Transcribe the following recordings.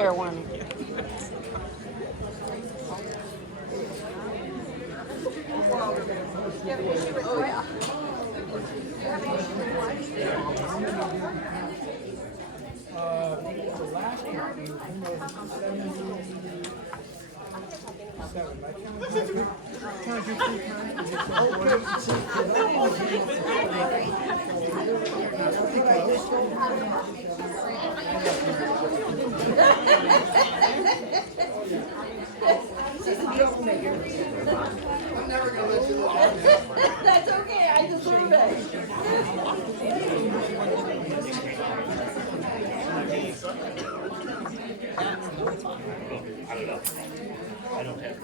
healthcare one. The last interview, he was 77. Can I do 3 times? I'm never gonna let you look at me. That's okay, I deserve it. I don't know. I don't have.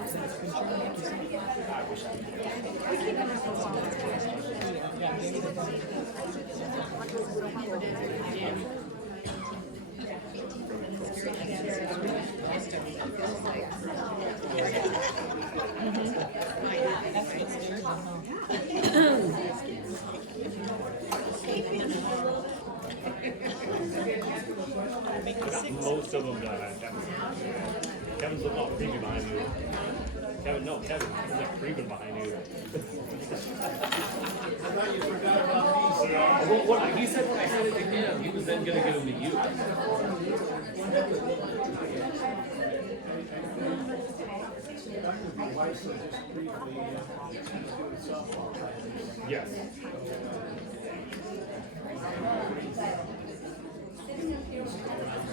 Most of them got Kevin's looking all creepy behind you. Kevin, he's like creeping behind you. Well, what he said when I said it to him, he was then gonna give them to you. Yes.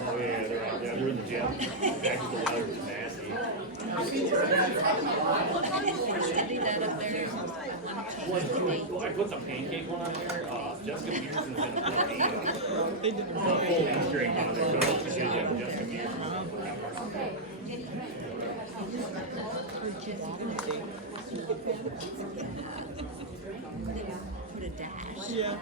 Oh yeah, they're in the gym. Actually, the weather was nasty. I put the pancake one on there. Jessica Peterson's in a full drink on there. So Jessica Peterson. Put a dash. Yeah.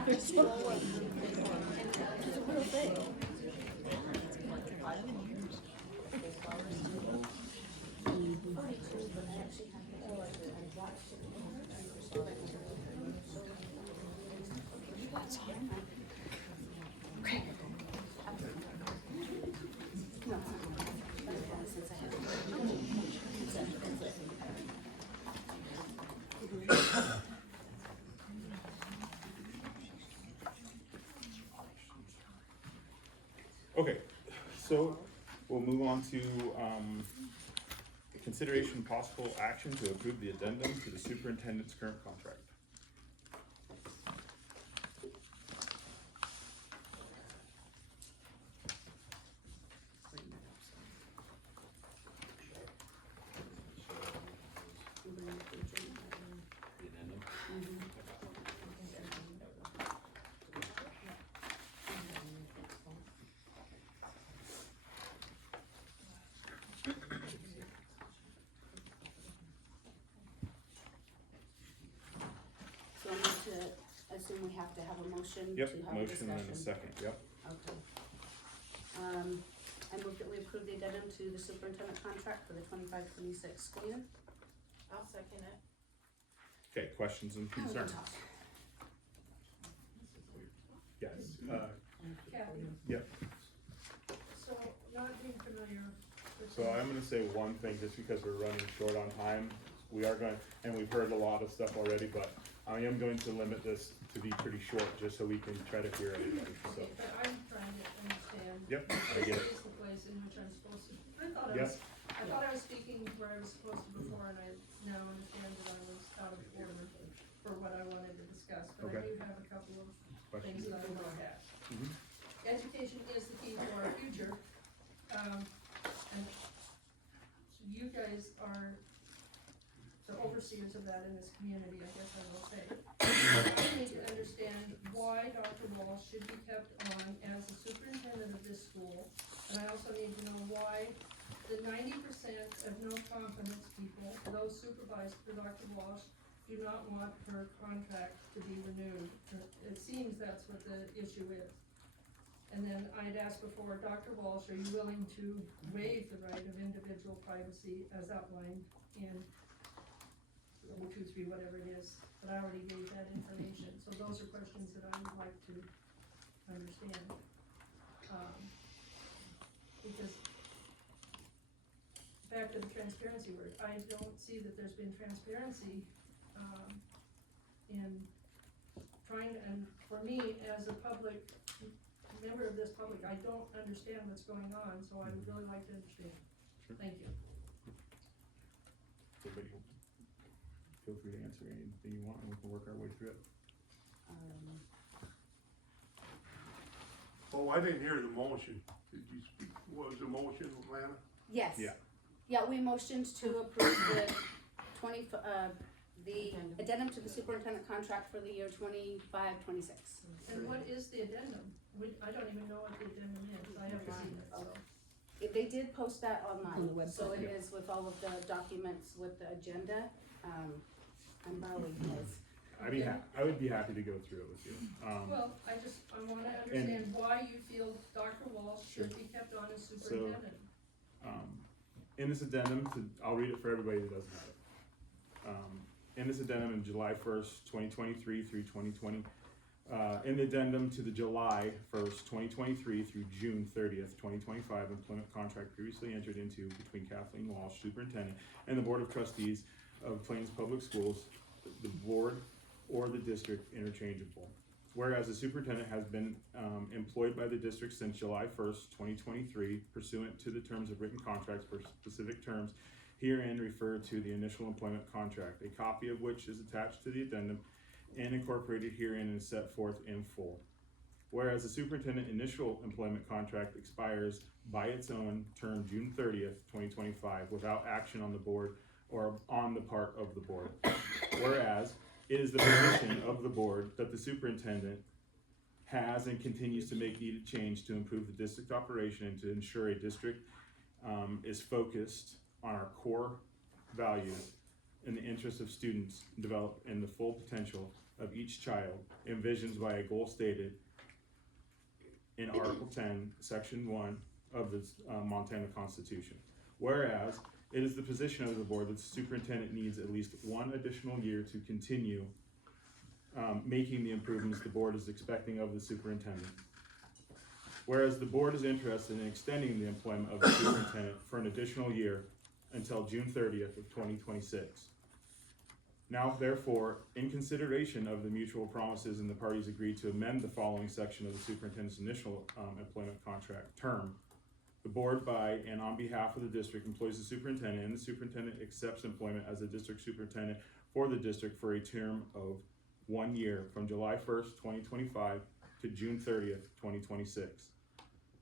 Okay, so we'll move on to consideration and possible action to approve the addendum to the superintendent's current contract. So I'm going to assume we have to have a motion to Yep, have a motion discussion. and a second, yep. Okay. I move that we approve the addendum to the superintendent contract for the 25-26 school year. I'll second it. Okay, questions and concerns? Yes, Kathy, yep. so not being familiar with. So I'm gonna say one thing, just because we're running short on time, we are going, and we've heard a lot of stuff already, but I am going to limit this to be pretty short, just so we can try to hear everybody, so. Okay, but I'm trying to understand. Yep, I get it. This is the place in which I'm supposed to, Yep. I thought I was speaking where I was supposed to before, and I now understand that I was out of order for what I wanted to discuss, but I Okay. do have a couple of things Questions? that I want to ask. Mhm. Education is the key to our future, and so you guys are the overseers of that in this community, I guess I will say. I need to understand why Dr. Walsh should be kept on as the superintendent of this school, and I also need to know why the 90% of no confidence people, those supervised for Dr. Walsh, do not want her contract to be renewed. It seems that's what the issue is. And then I'd asked before, Dr. Walsh, are you willing to waive the right of individual privacy as outlined in 023, whatever it is, but I already gave that information, so those are questions that I would like to understand. Because back to the transparency word, I don't see that there's been transparency, in trying, and for me, as a public, member of this public, I don't understand what's going on, so I would really like to understand. Sure. Thank you. Everybody, feel free to answer anything you want, and we can work our way through it. Oh, I didn't hear the motion. Did you speak, what was the motion, Lana? Yes. Yeah. Yeah, we motioned to approve the the addendum to the superintendent contract for the year 25-26. And what is the addendum? I don't even know what the addendum is, I haven't seen it, so. They did post that online, On the so it website. is with all of the documents with the agenda, and Barley has. I would be happy to go through it with you. Well, I wanna understand why you feel Dr. Walsh should be kept on as superintendent. In this addendum, I'll read it for everybody that doesn't have it. In this addendum in July 1st, 2023 through 2020, in the addendum to the July 1st, 2023 through June 30th, 2025 employment contract previously entered into between Kathleen Walsh, superintendent, and the Board of Trustees of Plains Public Schools, the board or the district interchangeable. Whereas the superintendent has been employed by the district since July 1st, 2023, pursuant to the terms of written contracts for specific terms herein referred to the initial employment contract, a copy of which is attached to the addendum and incorporated herein and set forth in full. Whereas the superintendent initial employment contract expires by its own term June 30th, 2025, without action on the board or on the part of the board. Whereas it is the position of the board that the superintendent has and continues to make needed change to improve the district operation and to ensure a district is focused on our core values in the interest of students developed in the full potential of each child, envisioned by a goal stated in Article 10, Section 1 of the Montana Constitution. Whereas it is the position of the board that the superintendent needs at least one additional year to continue making the improvements the board is expecting of the superintendent. Whereas the board is interested in extending the employment of the superintendent for an additional year until June 30th of 2026. Now, therefore, in consideration of the mutual promises and the parties agreed to amend the following section of the superintendent's initial employment contract term, the board by and on behalf of the district employs the superintendent, and the superintendent accepts employment as the district superintendent for the district for a term of 1 year from July 1st, 2025 to June 30th, 2026.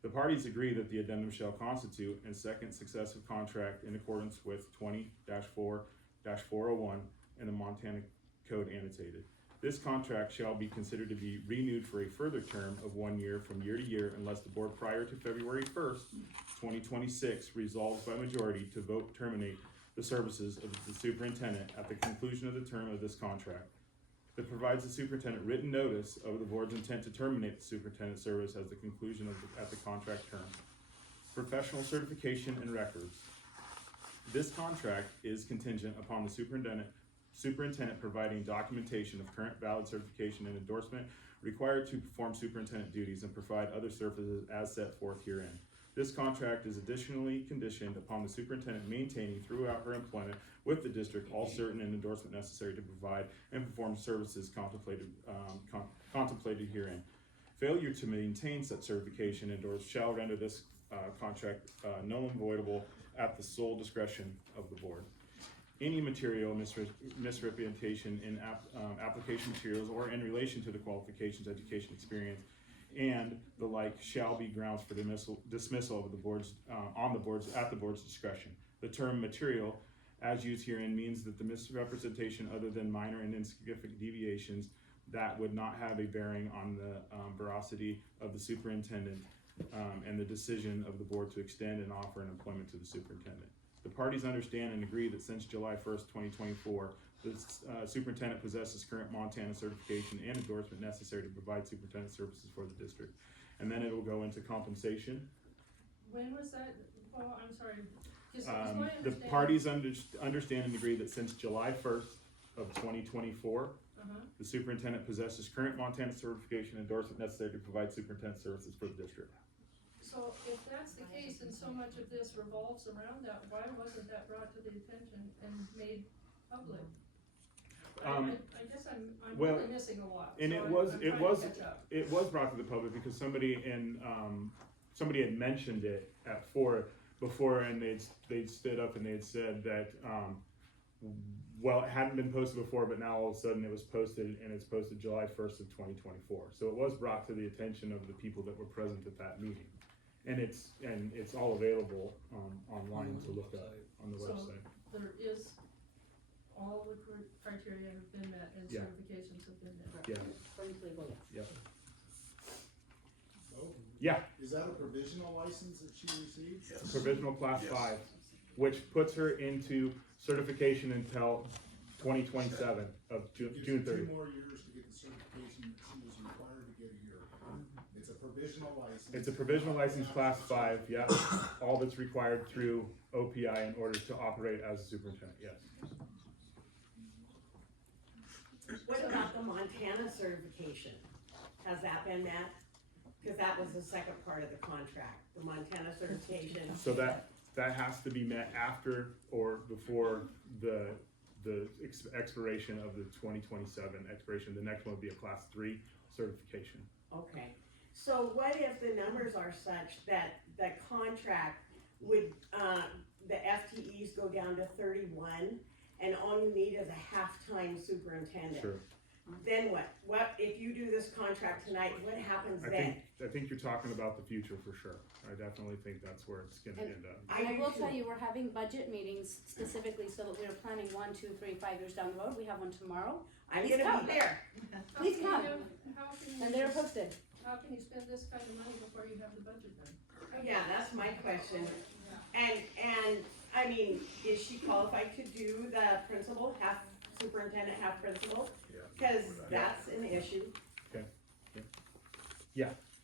The parties agree that the addendum shall constitute a second successive contract in accordance with 20-4-401 and the Montana Code annotated. This contract shall be considered to be renewed for a further term of 1 year from year to year unless the board prior to February 1st, 2026 resolves by majority to vote terminate the services of the superintendent at the conclusion of the term of this contract. That provides the superintendent written notice of the board's intent to terminate the superintendent's service at the conclusion of at the contract term. Professional certification and records. This contract is contingent upon the superintendent providing documentation of current valid certification and endorsement required to perform superintendent duties and provide other services as set forth herein. This contract is additionally conditioned upon the superintendent maintaining throughout her employment with the district all certain and endorsement necessary to provide and perform services contemplated herein. Failure to maintain such certification and endorsement shall render this contract null and voidable at the sole discretion of the board. Any material misrepresentation in application materials or in relation to the qualifications, education, experience, and the like shall be grounds for dismissal of the board's at the board's discretion. The term material, as used herein, means that the misrepresentation other than minor and insignificant deviations that would not have a bearing on the veracity of the superintendent and the decision of the board to extend and offer an employment to the superintendent. The parties understand and agree that since July 1st, 2024, the superintendent possesses current Montana certification and endorsement necessary to provide superintendent services for the district. And then it will go into compensation. When was that? Oh, I'm sorry. Just my The understanding. parties understand and agree that since July 1st of 2024, the superintendent possesses current Montana certification and endorsement necessary to provide superintendent services for the district. So if that's the case and so much of this revolves around that, why wasn't that brought to the attention and made public? I guess I'm well, really missing a lot. and so it I'm was- trying it to was- catch up. It was brought to the public because somebody somebody had mentioned it before, and they'd stood up and they'd said that, well, it hadn't been posted before, but now all of a sudden it was posted, and it's posted July 1st of 2024. So it was brought to the attention of the people that were present at that meeting. And it's all available, online to look up on the So- website. There is, all the criteria have been met and Yeah. certifications have been met. Yeah, According to legal, yes. yeah. Oh, Yeah, is that a provisional license that she received? Yes. provisional class Yes. 5, which puts her into certification until 2027 of June Gives 30th. her 2 more years to get the certification that she was required to get here. It's a provisional license. It's a provisional license class 5, yeah, all that's required through OPI in order to operate as a superintendent, yes. What about the Montana certification? Has that been met? Cause that was the second part of the contract, the Montana certification. So that has to be met after or before the expiration of the 2027 expiration. The next one would be a class 3 certification. Okay, so what if the numbers are such that the contract would, the FTEs go down to 31 and all you need is a half-time superintendent? Sure. Then what? What, if you do this contract tonight, what happens then? I think you're talking about the future for sure. I definitely think that's where it's gonna end up. And I do will too. tell you, we're having budget meetings specifically so that we're planning 1, 2, 3, 5 years down the road. We have one tomorrow, I'm Please gonna come. be there. Please How come. can you- how can you and they're just- posted. How can you spend this kind of money before you have the budget done? Yeah, that's my question. And, I mean, is she qualified to do the principal, half superintendent, half principal? Cause that's an issue.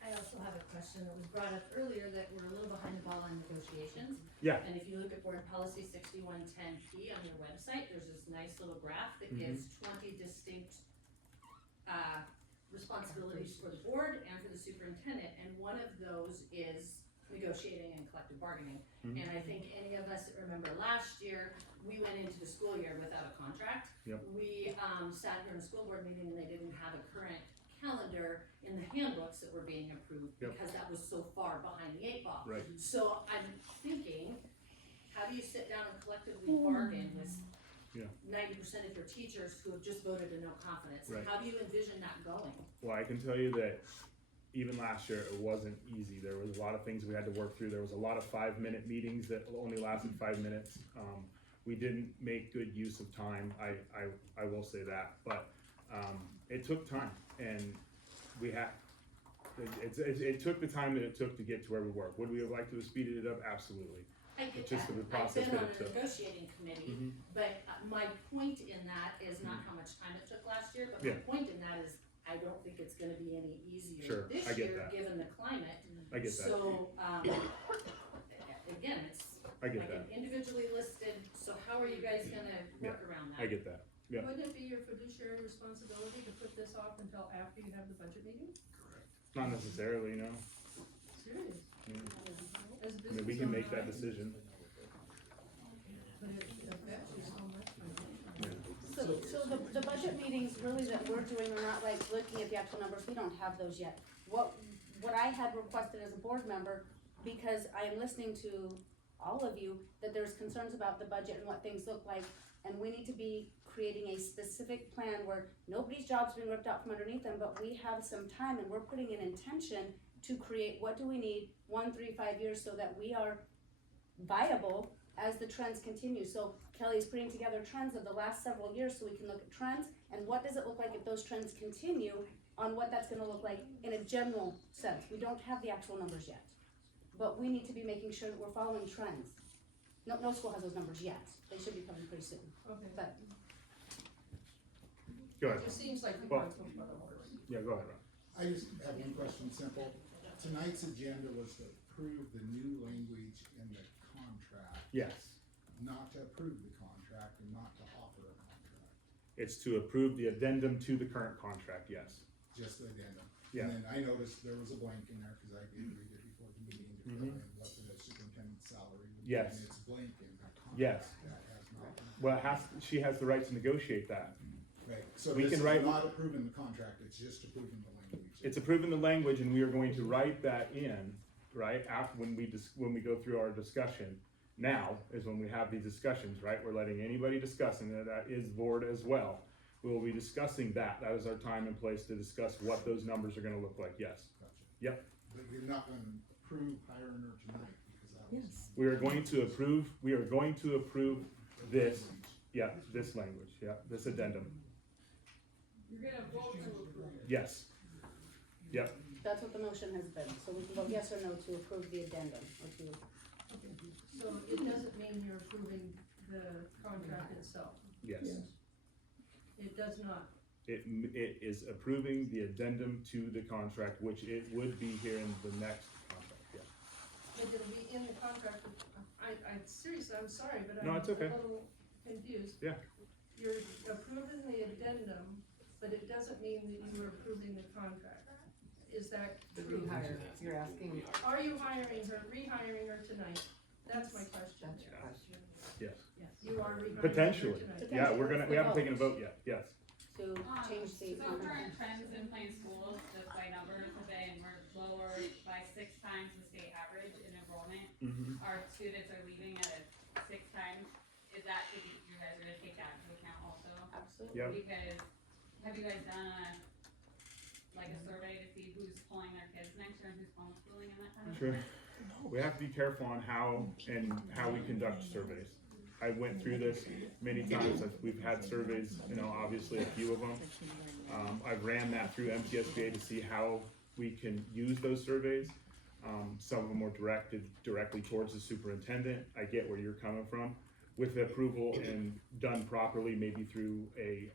I also have a question that was brought up earlier, that we're a little behind the ball on negotiations. Yeah. And if you look at board policy 6110P on your website, there's this nice little graph that gives 20 distinct, responsibilities for the board and for the superintendent, and one of those is negotiating and collective bargaining. Mhm. And I think any of us that remember last year, we went into the school year without a contract. Yep. We, sat here in a school board meeting and they didn't have a current calendar in the handbooks that were being approved Yep. because that was so far behind the 8 ball. Right. So I'm thinking, how do you sit down and collectively bargain with Yeah. 90% of your teachers who have just voted a no confidence? Right. How do you envision that going? Well, I can tell you that even last year, it wasn't easy. There was a lot of things we had to work through. There was a lot of 5-minute meetings that only lasted 5 minutes. We didn't make good use of time, I will say that, but, it took time, and we had, it took the time that it took to get to where we were. Would we have liked to have speeded it up? Absolutely. I get It's just that. the I've process been that on it a took. negotiating committee, Mhm. but my point in that is not how much time it took last year, but my Yeah. point in that is I don't think it's gonna be any easier Sure, I this get year, that. given the climate. I get that, So, again, it's I get like that, an individually listed, so how are you guys gonna work around that? I get that. Yeah. Wouldn't it be your fiduciary responsibility to put this off until after you have the budget meeting? Not necessarily, you know, Serious? Yeah. As a I mean, we can make that business decision. owner, but it affects you so much. So the budget meetings really that we're doing are not like looking at the actual numbers, we don't have those yet. What I had requested as a board member, because I am listening to all of you, that there's concerns about the budget and what things look like, and we need to be creating a specific plan where nobody's job's being ripped out from underneath them, but we have some time and we're putting an intention to create, what do we need, 1, 3, 5 years, so that we are viable as the trends continue. So Kelly is putting together trends of the last several years so we can look at trends and what does it look like if those trends continue, on what that's gonna look like in a general sense. We don't have the actual numbers yet, but we need to be making sure that we're following trends. No school has those numbers yet. They should be coming pretty soon. Okay. But Go ahead. It seems like the Well- cards will by the horse. Yeah, go ahead, Ron. I just have one question, simple. Tonight's agenda was to approve the new language in the contract, Yes, not to approve the contract and not to offer a contract, it's to approve the addendum to the current contract, yes. just the addendum. Yeah. And then I noticed there was a blank in there, cause I did read it before the meeting to Mhm. and what the superintendent's salary would be. Yes. And it's blank in the contract. Yes. That has not. Well, she has the right to negotiate that. Right, so We this can is write- not approving the contract, it's just approving the language. It's approving the language, and we are going to write that in, right, after, when we go through our discussion. Now is when we have these discussions, right, we're letting anybody discuss, and that is board as well. We will be discussing that, that is our time and place to discuss what those numbers are gonna look like, yes. Gotcha. Yep. But you're not gonna approve hiring her tonight, because that was. We are going to approve this, yeah, this language, yeah, this addendum, You're gonna vote to approve it. yes. Yep, That's what the motion has been, so we can vote yes or no to approve the addendum, or to, So it doesn't mean you're approving the contract itself. yes. It does not. It is approving the addendum to the contract, which it would be here in the next contract, yeah. It'll be in the contract. I seriously, I'm sorry, but I'm No, it's okay. a little confused. Yeah. You're approving the addendum, but it doesn't mean that you are approving the contract. Is that The true? rehire, you're asking, Are you rehiring her tonight? That's my question. that's your question. Yes, You are rehiring her potentially, tonight. yeah, we haven't taken a vote yet, yes. to change the So contract. current trends in plain schools, just by numbers, have been we're lower by 6 times the state average in enrollment. Mm-hmm. Our students are leaving at 6 times. Is that, you guys are gonna take that into account also? Absolutely. Yep. Because, have you guys done a survey to see who's pulling their kids next year and who's homeschooling and that kind of Sure. thing? We have to be careful on how we conduct surveys. I went through this many times, we've had surveys, obviously a few of them. I've ran that through MTSBA to see how we can use those surveys. Some of them were directed directly towards the superintendent. I get where you're coming from. With the approval and done properly, maybe through a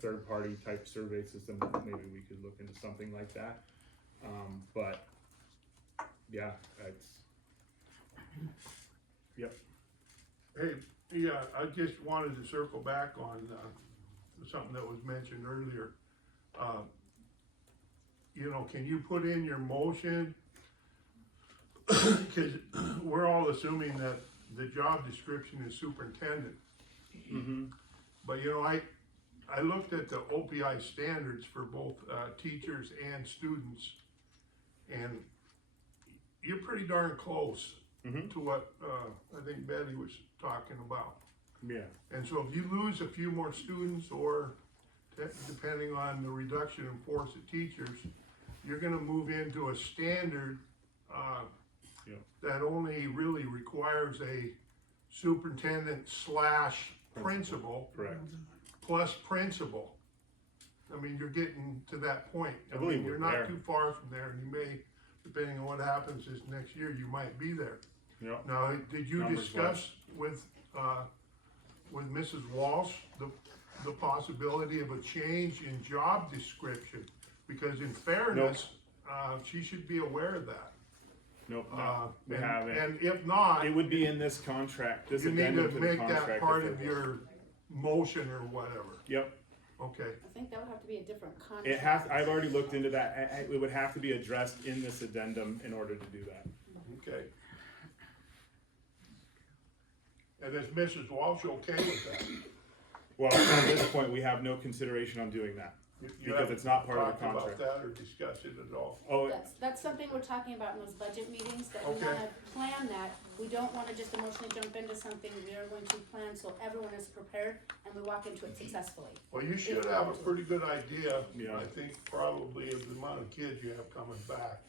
third-party type survey system, maybe we could look into something like that. But, yeah, yep. Hey, yeah, I just wanted to circle back on, something that was mentioned earlier. Can you put in your motion? Cause we're all assuming that the job description is superintendent. Mm-hmm. But I looked at the OPI standards for both, teachers and students. And you're pretty darn close Mhm. to what, I think Betty was talking about. Yeah. And so if you lose a few more students, or depending on the reduction in force of teachers, you're gonna move into a standard, Yeah. that only really requires a superintendent / principal Correct. plus principal. I mean, you're getting to that point. I believe You're we're not there. too far from there, and you may, depending on what happens this next year, you might be there. Yep. Now, did you Numbers discuss with Mrs. Walsh, the possibility of a change in job description? Because in fairness, she should be aware of that. Nope, no, we And- haven't. And if not, It would be in this contract, this you need addendum to to the make contract. that part if of it your motion or whatever, Yep, okay? I think that would have to be a different contract. it has, I've already looked into that, it would have to be addressed in this addendum in order to do that. Okay. And is Mrs. Walsh okay with that? Well, at this point, we have no consideration on doing that, You because haven't it's not part of the talked about contract. that or discussed it at all? Oh, That's something we're talking about in those budget meetings, that we Okay. wanna plan that. We don't wanna just emotionally jump into something, we are going to plan so everyone is prepared and we walk into it successfully. Well, you should have a pretty good idea, Yeah. I think, probably of the amount of kids you have coming back.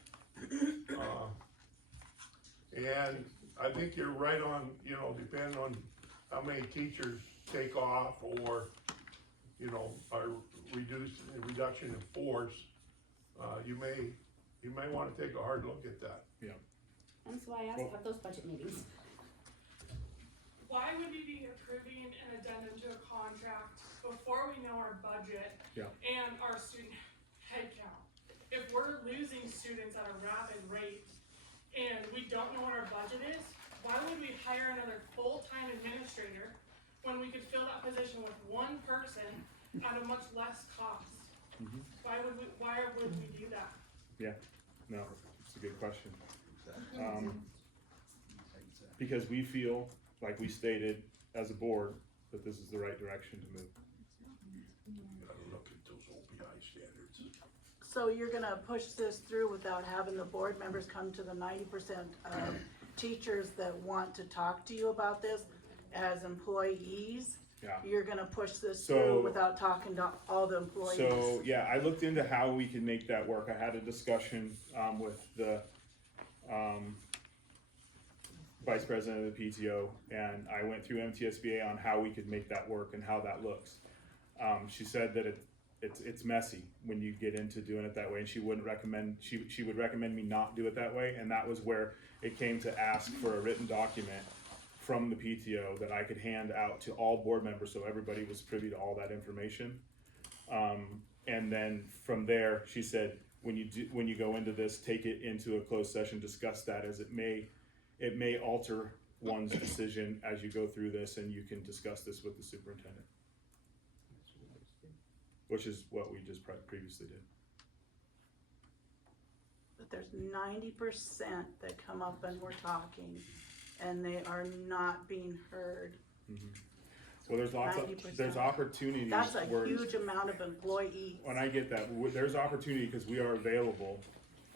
And I think you're right on, depending on how many teachers take off or, are reduction in force, you may wanna take a hard look at that. That's why I asked to have those budget meetings. Why would we be approving an addendum to a contract before we know our budget Yeah. and our student headcount? If we're losing students at a rapid rate and we don't know what our budget is, why would we hire another full-time administrator when we could fill that position with one person at a much less cost? Mhm. Why would we do that? yeah, no, it's a good question. Because we feel, like we stated as a board, that this is the right direction to move. Gotta look at those OPI standards. So you're gonna push this through without having the board members come to the 90% of teachers that want to talk to you about this as employees? Yeah. You're gonna push this So- through without talking to all the employees? So, yeah, I looked into how we could make that work. I had a discussion, with the, vice president of the PTO, and I went through MTSBA on how we could make that work and how that looks. She said that it's messy when you get into doing it that way, and she wouldn't recommend, she would recommend me not do it that way, and that was where it came to ask for a written document from the PTO that I could hand out to all board members, so everybody was privy to all that information. And then from there, she said, when you go into this, take it into a closed session, discuss that, as it may alter one's decision as you go through this, and you can discuss this with the superintendent. Which is what we just previously did. But there's 90% that come up and we're talking, and they are not being heard. Well, there's lots of, 90%. there's opportunities That's a where, huge amount of employees. when I get that, there's opportunity, because we are available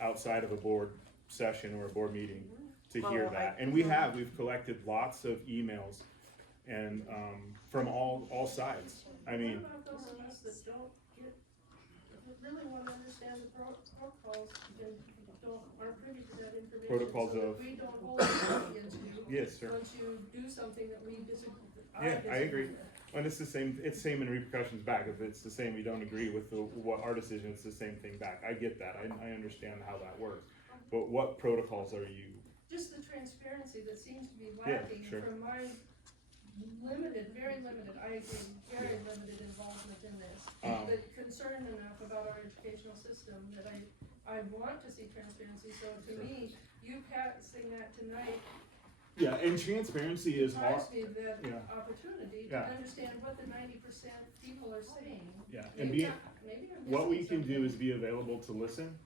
outside of a board session or a board meeting to hear Well, that. And we've collected lots of emails and, from all sides. I mean, What about those of us that don't get, that really wanna understand the protocols and aren't privy to that information? Protocols so that of- we don't hold it against you. Yes, sir. Once you do something that we disagree. Yeah, I agree. And it's the same in repercussions back. If it's the same, we don't agree with what our decision, it's the same thing back. I get that. I understand how that works. But what protocols are you? Just the transparency that seems to be Yeah, lacking sure. from my very limited, I agree, very limited involvement in this. But concerned enough about our educational system that I want to see transparency, so to me, you passing that tonight Yeah, and transparency is hard. provides me that Yeah. opportunity to Yeah. understand what the 90% people are saying. Yeah, and Maybe I'm what we missing can do something. is be available to listen.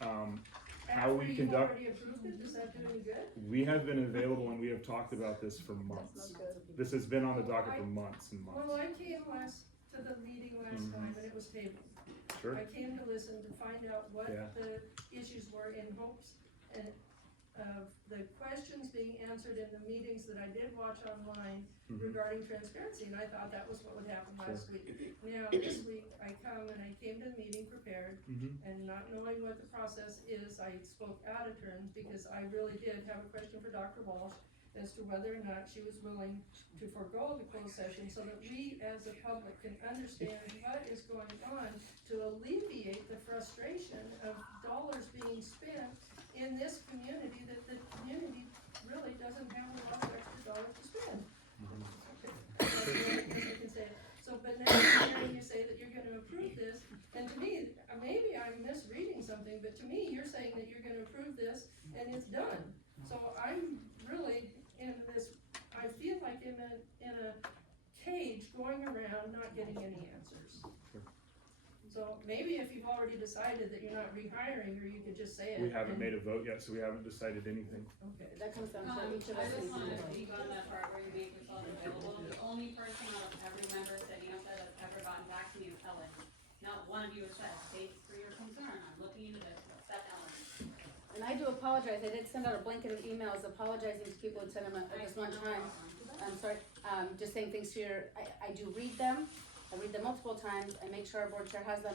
How After we you've conduct, already approved it, does that do any good? we have been available and we have talked about this for months. This has been on the docket for months and Well, months. I came to the meeting last time and it was tabled. Sure. I came to listen to find out what Yeah. the issues were in hopes and of the questions being answered in the meetings that I did watch online regarding transparency, and I thought that was what would happen last week. Now, this week, I came to the meeting prepared, and not knowing what the process is, I spoke out of turn, because I really did have a question for Dr. Walsh as to whether or not she was willing to forego the closed session, so that we as a public can understand what is going on to alleviate the frustration of dollars being spent in this community, that the community really doesn't have a lot of extra dollars to spend. That's the only place I can say it. So, but now I'm hearing you say that you're gonna approve this, and to me, maybe I'm misreading something, but to me, you're saying that you're gonna approve this and it's done. So I'm really in this, I feel like in a cage going around not getting any answers. So maybe if you've already decided that you're not rehiring, or you could just say it. We haven't and- made a vote yet, so we haven't decided anything. Okay. That comes down to I each of us. just wanted to needs speak on that part where you make yourself available. The only person out of every member sitting up there that's ever gotten back to me is Helen. Not one of you has said, thanks for your concern, I'm looking into this, let's sit down. And I do apologize, I did send out a blanket of emails apologizing to people and send them at this one time. I'm sorry, just saying things to I do read them, I read them multiple times, I make sure our board chair has them.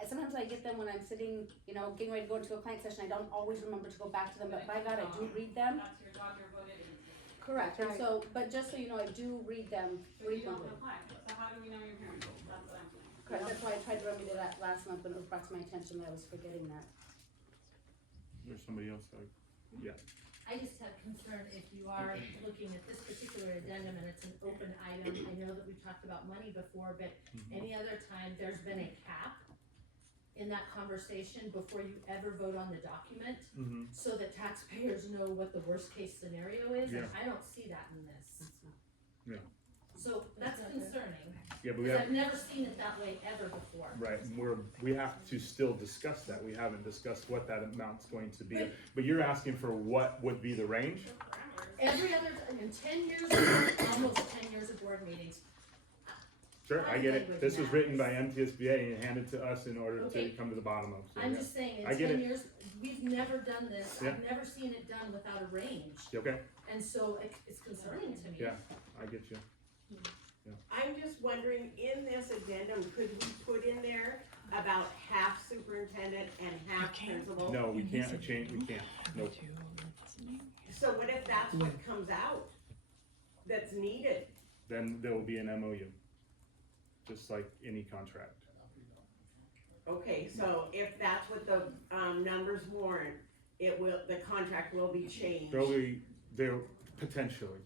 And sometimes I get them when I'm sitting, getting ready to go into a client session, I don't always remember to go back to them, but by God, I do read them. That's your job, you're voted into. Correct, and so, but just so you know, I do read them So you don't frequently. apply, so how do we know you're parents? That's what I'm saying. Correct, that's why I tried to remedy that last month when it was brought to my attention that I was forgetting that. There's somebody else, I just have concern if you are looking at this particular addendum and it's an open item. I know that we've talked about money before, but any other time there's been a cap in that conversation before you ever vote on the document, so that taxpayers know what the worst case scenario is, and I don't see that in this. Yeah. So that's concerning. Yeah, but we Because have, I've never seen it that way ever before. right, and we have to still discuss that. We haven't discussed what that amount's going to be. But- But you're asking for what would be the range? Every other, in 10 years, of almost 10 years of board meetings, Sure, I My get it. language This was written by matters. MTSBA and handed to us in order to Okay. come to the bottom of. So, I'm yeah. just saying, in I get 10 it. years, we've never done this, Yeah. I've never seen it done without a range, You okay? and so it's concerning to me. Yeah, I get you. I'm just wondering, in this addendum, could we put in there about half superintendent and half principal? No, we can't change, we can't. Nope. So what if that's what comes out, that's needed? Then there will be an MOU, just like any contract. Okay, so if that's what the, numbers warrant, the contract will be changed. There, potentially,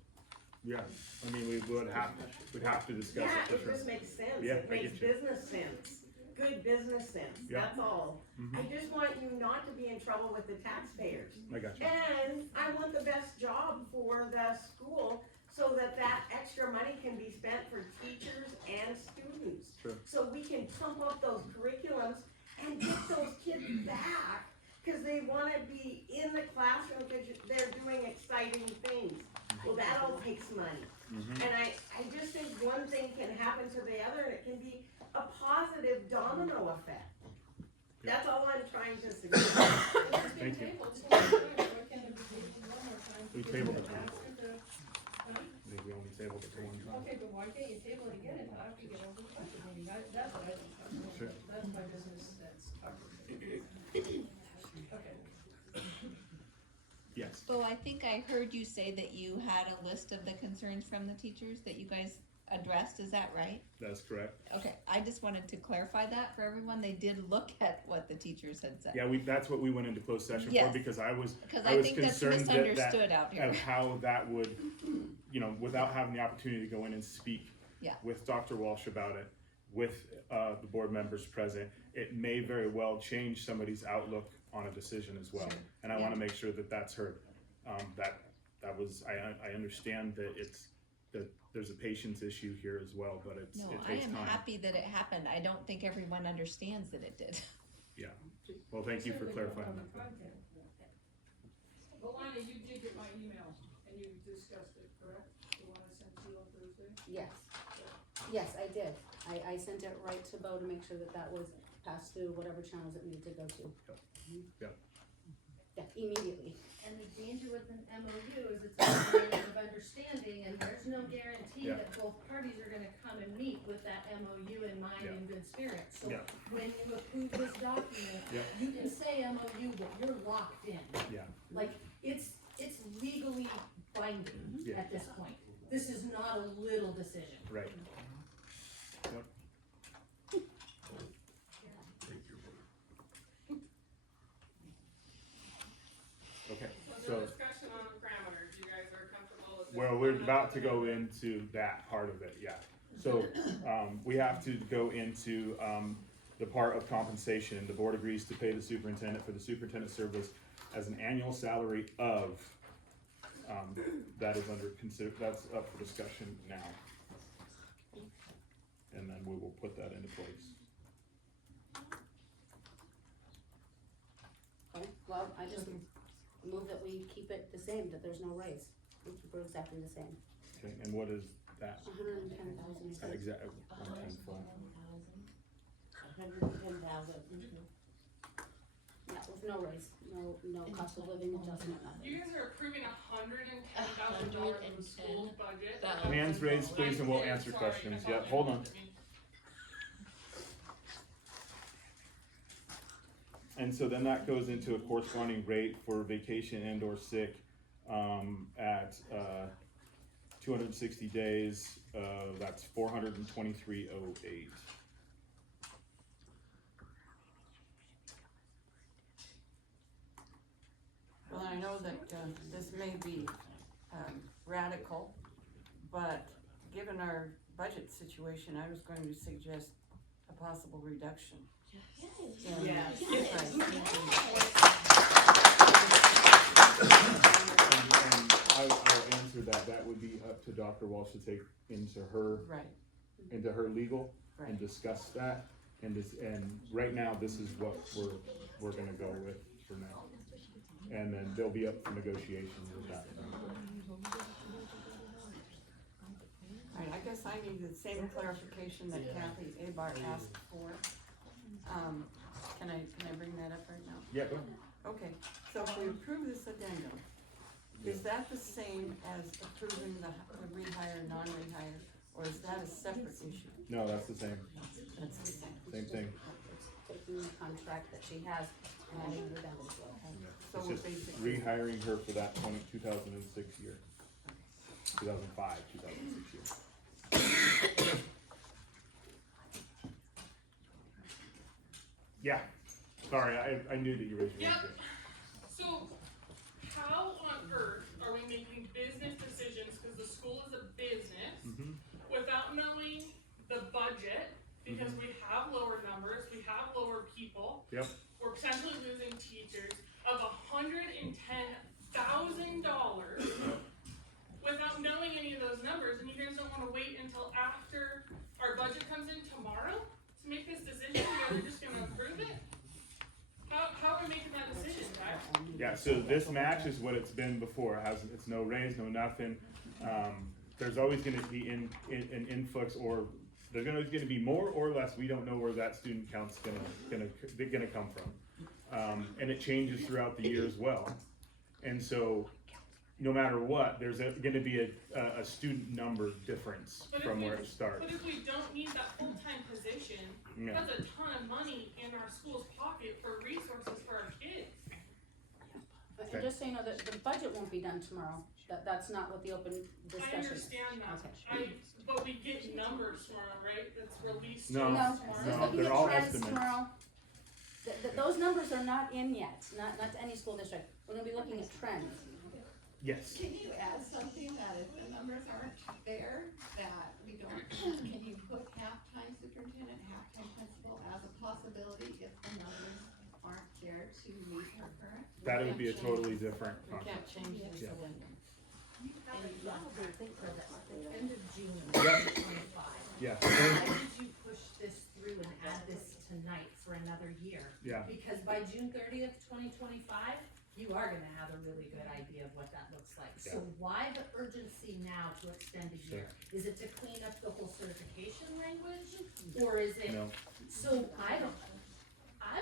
yeah. I mean, we'd have to discuss Yeah, it for it sure. just makes sense, Yeah, it I makes get you. business sense, good business sense, Yeah. that's all. Mhm. I just want you not to be in trouble with the taxpayers. I got you. And I want the best job for the school, so that that extra money can be spent for teachers and students. Sure. So we can pump up those curriculums and get those kids back, cause they wanna be in the classroom, cause they're doing exciting things. Well, that all takes money. Mhm. And I just think one thing can happen to the other, and it can be a positive domino effect. That's all I'm trying to suggest. It's been Thank you. tabled so many times, why can't it be tabled one more time? We Because tabled it's it. faster to- I think we only tabled it to one time. Okay, but why can't you table it again until after you get over the budget meeting? That's what I think. Sure. That's my business sense. Okay. Yes, So I think I heard you say that you had a list of the concerns from the teachers that you guys addressed, is that right? that's correct. Okay, I just wanted to clarify that for everyone, they did look at what the teachers had said. Yeah, that's what we went into closed session for, Yes. because I was Because I I was think that's concerned that- misunderstood out here. of how that would, without having the opportunity to go in and speak Yeah. with Dr. Walsh about it, with the board members present, it may very well change somebody's outlook on a decision as well. Sure. And I Yeah. wanna make sure that that's heard. That was, I understand that that there's a patience issue here as well, but it No, I takes am time. happy that it happened, I don't think everyone understands that it did. Yeah, well, thank you for clarifying that. But Lana, you did get my email and you discussed it, correct? The one I sent to you on Thursday? Yes, yes, I did. I sent it right to Bo to make sure that that was passed through whatever channels it needed to go to. Yep. Yeah, immediately. And the danger with an MOU is it's a memorandum of understanding, and there's no guarantee Yeah. that both parties are gonna come and meet with that MOU in mind Yeah. and good spirit. So Yeah. when you approve this document, Yeah. you can say MOU, but you're locked in. Yeah. Like, it's legally binding Yeah. at this point. This is not a little decision. Right. Yep. Okay, So so, no discussion on parameters, you guys are comfortable with this? well, we're about to go into that part of it, yeah. So, we have to go into, the part of compensation. The board agrees to pay the superintendent for the superintendent service as an annual salary of, that is that's up for discussion now. And then we will put that into place. Okay, well, I just move that we keep it the same, that there's no raise. We keep it exactly the same. Okay, and what is that? 110,000. Exactly, 110 $110,000. Yeah, with no raise, no cost of living adjustment, You nothing. guys are approving $110,000 of the school's budget. Hands raised, please, and we'll answer Sorry, questions. I Yep, hold on. And so then that goes into a corresponding rate for vacation and or sick, at, 260 days, that's $423.08. Well, I know that this may be radical, but given our budget situation, I was going to suggest a possible reduction. in Yes. price. And I'll answer that, that would be up to Dr. Walsh to take into her, Right, into her legal and discuss that. And right now, this is what we're gonna go with for now. And then they'll be up for negotiations with that. Alright, I guess I need the same clarification that Kathy Abar asked for. Can I bring that up right now? Yeah, go ahead. Okay, so if we approve this addendum, is that the same as approving the rehire, non-rehire, or is that a separate issue? No, that's the same, That's the same. same thing. Taking the contract that she has and adding the addendum to it. So It's we're just basically, rehiring her for that 2006 year. 2005, 2006 year. Yeah, sorry, I knew that you raised your hand. Yep. So, how on earth are we making business decisions, cause the school is a business, Mhm. without knowing the budget? Because we have lower numbers, we have lower people. Yep. We're potentially losing teachers of $110,000 without knowing any of those numbers, and you guys don't wanna wait until after our budget comes in tomorrow to make this decision? You guys are just gonna approve it? How are we making that decision, right? Yeah, so this match is what it's been before. It's no raise, no nothing. There's always gonna be an influx, or there's always gonna be more or less. We don't know where that student count's gonna come from. And it changes throughout the year as well. And so, no matter what, there's gonna be a student number difference But if from we- where it starts. But if we don't need that full-time position, Yeah. that's a ton of money in our school's pocket for resources for our kids. But Okay. just so you know, the budget won't be done tomorrow. That's not what the open I discussion is. understand that, Okay. but we get numbers tomorrow, right, that's released to No. No, us just tomorrow? looking they're at all trends estimates. tomorrow. Those numbers are not in yet, not to any school district. We're gonna be looking at trends. Yes. Can you add something that if the numbers aren't there, that we don't, can you put halftime superintendent, halftime principal as a possibility if the numbers aren't there to meet our current? That would be a totally different we can't concept. change this Yeah. addendum. And you probably think for the end of June Yep. 2025. Yeah, Why did you push this through and add this tonight for another year? yeah. Because by June 30th, 2025, you are gonna have a really good idea of what that looks like. So why the urgency now to extend a year? Is it to clean up the whole certification language? Or is it, No. so I'm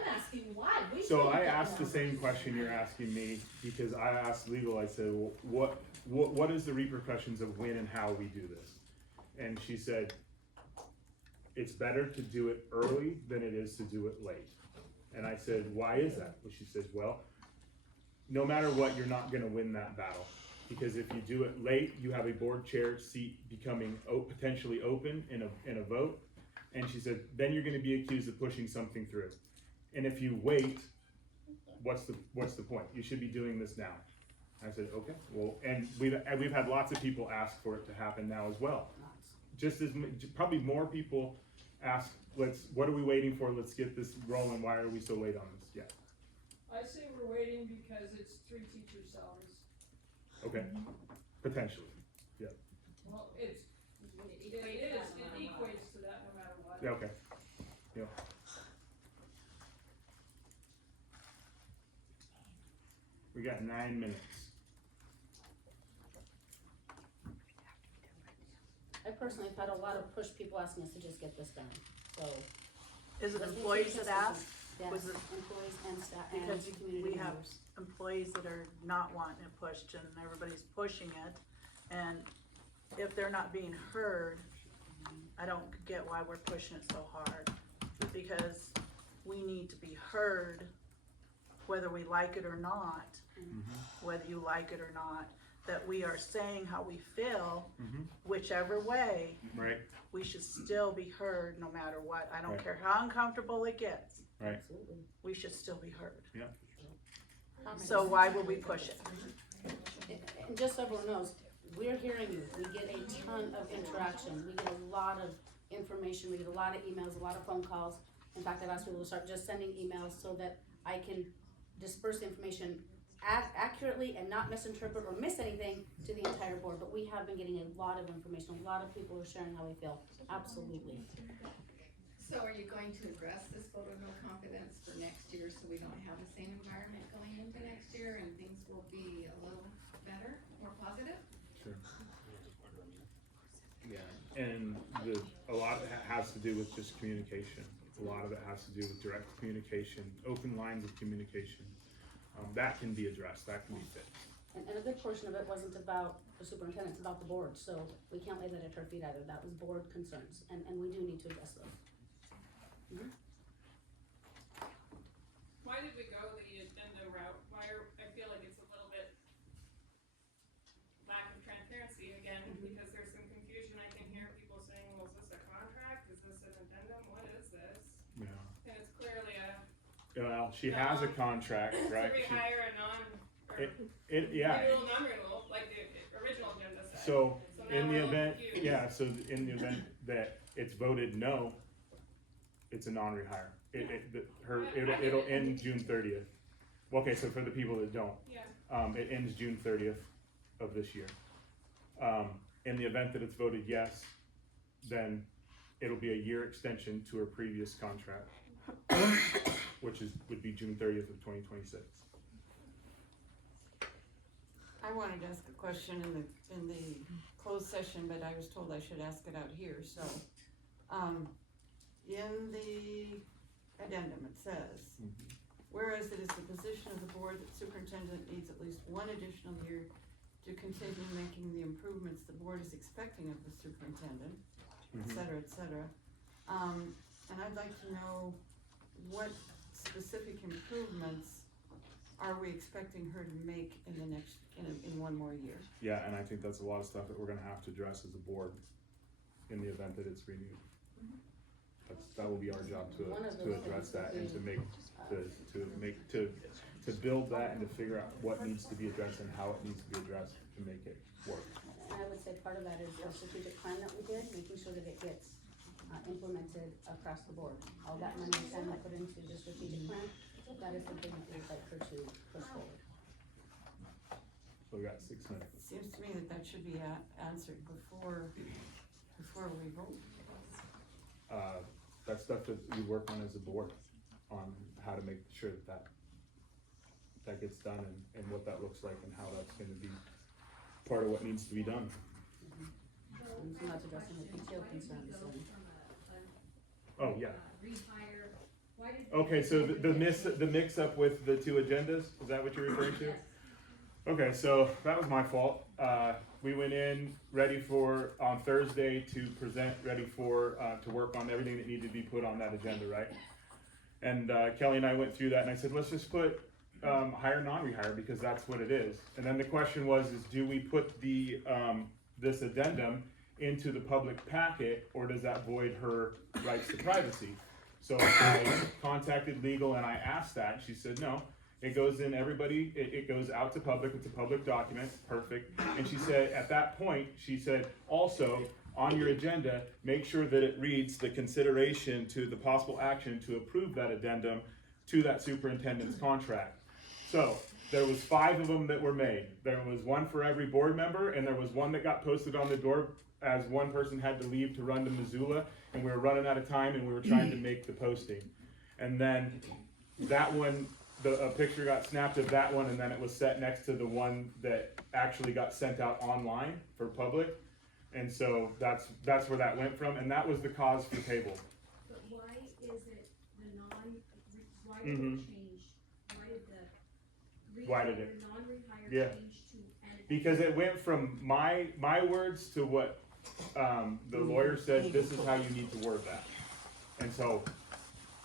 asking why? We So shouldn't I get asked the more. same question you're asking me, because I asked legal, I said, well, what is the repercussions of when and how we do this? And she said, it's better to do it early than it is to do it late. And I said, why is that? Well, she says, well, no matter what, you're not gonna win that battle. Because if you do it late, you have a board chair seat becoming potentially open in a vote. And she said, then you're gonna be accused of pushing something through. And if you wait, what's the point? You should be doing this now. I said, okay, well, and we've had lots of people ask for it to happen now as well. Just as, probably more people ask, what are we waiting for? Let's get this rolling. Why are we so late on this? Yeah, I say we're waiting because it's 3 teachers' salaries. okay, potentially, Well, it equates to that no matter what. yeah, okay, yeah. We got 9 minutes. I personally have had a lot of push people asking us to just get this done, so. Is it let's make employees sure that this ask? is- Yes, Was it- employees and staff and Because community we have members. employees that are not wanting it pushed and everybody's pushing it. And if they're not being heard, I don't get why we're pushing it so hard. Because we need to be heard, whether we like it or not, whether you like it or not, that we are saying how we feel, whichever way, Right, we should still be heard no matter what. I don't Right. care how uncomfortable it gets, right, Absolutely. we should still be heard. yeah. So why would we push it? And just so everyone knows, we're hearing you, we get a ton of interaction, we get a lot of information, we get a lot of emails, a lot of phone calls. In fact, I've asked people to start just sending emails so that I can disperse the information accurately and not misinterpret or miss anything to the entire board, but we have been getting a lot of information, a lot of people are sharing how they feel, absolutely. So are you going to address this vote of no confidence for next year, so we don't have the same environment going into next year, and things will be a little better, more positive? Sure. Yeah, and a lot of it has to do with just communication. A lot of it has to do with direct communication, open lines of communication. That can be addressed, that can be fixed. And a good portion of it wasn't about the superintendent, it's about the board, so we can't lay that at her feet either, that was board concerns, and we do need to address those. Why did we go the agenda route? I feel like it's a little bit lack of transparency again, because there's some confusion. I can hear people saying, well, is this a contract? Is this an addendum? What is this? Yeah. And it's clearly a. Well, she has a contract, right? To rehire a Yeah. renewal, non-renewal, like the original agenda said. So, in now the we're event, confused. yeah, so in the event that it's voted no, it's a non-rehire. It'll end June 30th. Okay, so for the people that don't, Yeah. it ends June 30th of this year. In the event that it's voted yes, then it'll be a year extension to her previous contract, which would be June 30th of 2026. I wanted to ask a question in the closed session, but I was told I should ask it out here, so, in the addendum, it says, whereas it is the position of the board that superintendent needs at least one additional year to continue making the improvements the board is expecting of the superintendent, et cetera, et cetera. And I'd like to know what specific improvements are we expecting her to make in the next, in one more year? Yeah, and I think that's a lot of stuff that we're gonna have to address as a board in the event that it's renewed. That will be our job to address that and to build that and to figure out what needs to be addressed and how it needs to be addressed to make it work. And I would say part of that is the strategic plan that we did, making sure that it gets implemented across the board. All that money and time I put into the strategic plan, that is something that we would like her to push forward. So we got 6 minutes. It seems to me that should be answered before we vote. That's stuff that we work on as a board, on how to make sure that gets done and what that looks like and how that's gonna be part of what needs to be done. I'm not addressing the PTO concerns. Oh, yeah. Rehire, why did? Okay, so the mix up with the two agendas, is that what you're referring to? Okay, so that was my fault. We went in ready on Thursday to present, ready to work on everything that needed to be put on that agenda, right? And Kelly and I went through that and I said, let's just put hire, non-rehire, because that's what it is. And then the question was, do we put this addendum into the public packet, or does that void her rights to privacy? So I contacted legal and I asked that, she said, no. It goes in it goes out to public, it's a public document, perfect. And she said, at that point, she said, also, on your agenda, make sure that it reads the consideration to the possible action to approve that addendum to that superintendent's contract. So, there was 5 of them that were made. There was one for every board member, and there was one that got posted on the door as one person had to leave to run to Missoula, and we were running out of time, and we were trying to make the posting. And then, that one, a picture got snapped of that one, and then it was set next to the one that actually got sent out online for public. And so that's where that went from, and that was the cause for table. But why is it why did it change? Why did it? Non-rehire Yeah. change to an? Because it went from my words to what the lawyer said, this is how you need to word that. And so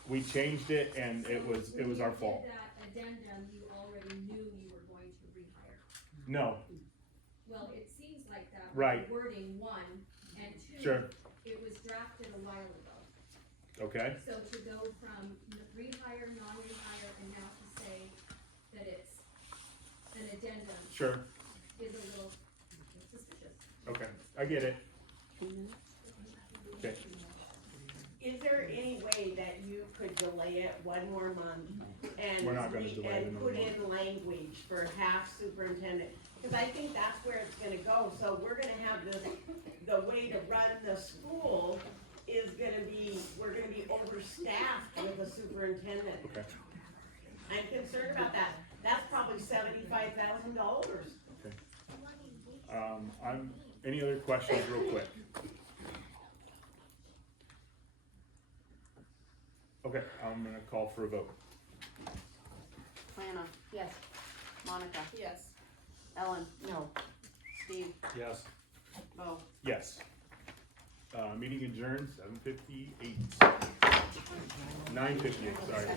we changed it, and it was our fault. When you did that addendum, you already knew you were going to rehire. No, Well, it seems like that. with Right. the Wording 1 and 2. Sure. It was drafted a while ago. okay, So to go from rehire, non-rehire, and now to say that it's an addendum sure, is a little suspicious. okay, I get it. Okay, is there any way that you could delay it one more month and We're not gonna delay it and another put in language for half superintendent? Cause I think that's where it's gonna go, so we're gonna have this, the way to run the school is gonna be, we're gonna be overstaffed with a superintendent. Okay. I'm concerned about that, that's probably $75,000. Okay. Any other questions real quick? Okay, I'm gonna call for a vote. Lana, yes. Monica, Yes. Ellen, No, Steve, Yes. Bo. Yes. Meeting adjourned, 7:58. 9:58, sorry.